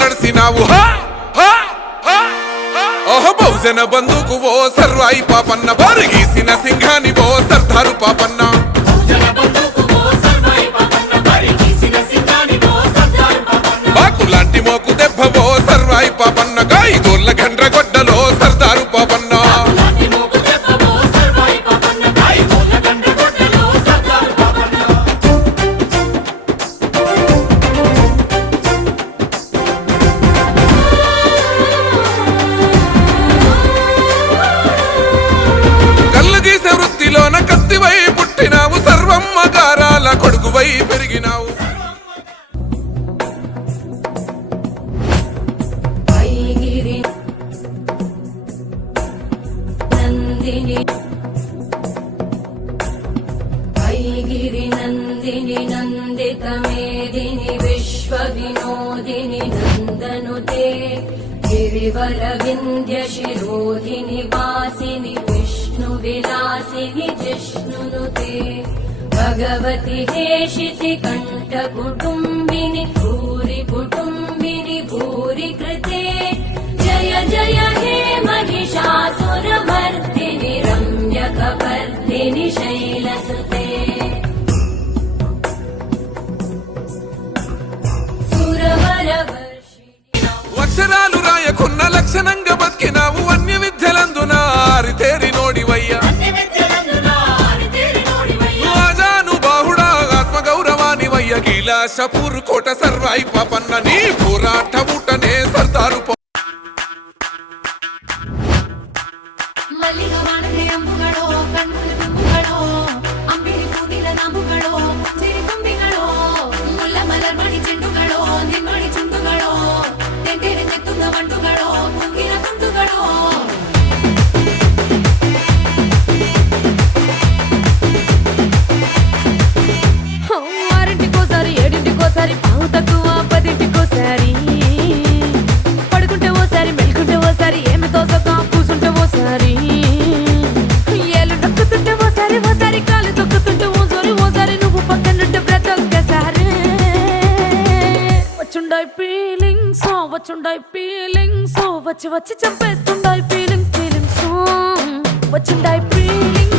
నడిసినావు బహుజన బంధుకు ఓ సర్వాయి పాపన్న బారిగీసిన సింహాని ఓ సర్దారు పాపన్న బాకులాంటి మోకు దెబ్బ ఓ సర్వాయి పాపన్న గాయిదోళ్ళ గండ్రగొడ్డలో సర్దారు పాపన్న కత్తివై పుట్టినావు సర్వమ్మ గారాల కొడుకువై పెరిగినావు ఐగిరి నందిని నందిత మేదిని విశ్వ వినోదిని నందనుతే గిరివర వింధ్య శిరోధిని వాసిని विलासिनि जिष्णुनुते भगवति हेशिति कंठ कुटुम्बिनि भूरि कुटुम्बिनि भूरि कृते जय जय हे महिषासुरमर्दिनि रम्यकपर्दिनि शैलसुते అక్షరాలు రాయకున్న లక్షణంగా బతికినావు అన్య విద్యలందున ఆరితేరి నోడివయ్యా రాజాను బాహుడా ఆత్మ గౌరవానివయ్య కైలాసపూర్ కోట సర్వాయి పాపన్న నీ పోరాట ఊటనే సర్దారు ఓసారి పావు తక్కువ 10ంటికోసారి పడుకుంటే ఓసారి మెలుకుంటే ఓసారి ఏమి తోసక కూసుంటే ఓసారి ఏలు నొక్కుతుంటే ఓసారి ఓసారి కాలు తొక్కుతుంటే ఓసారి నువ్వు పక్కనుంటే బ్రతొక్కసారి వచ్చుండాయి ఫీలింగ్స్ వచ్చి వచ్చి చంపేస్తుండాయి ఫీలింగ్స్ వచ్చుండాయి ఫీలింగ్స్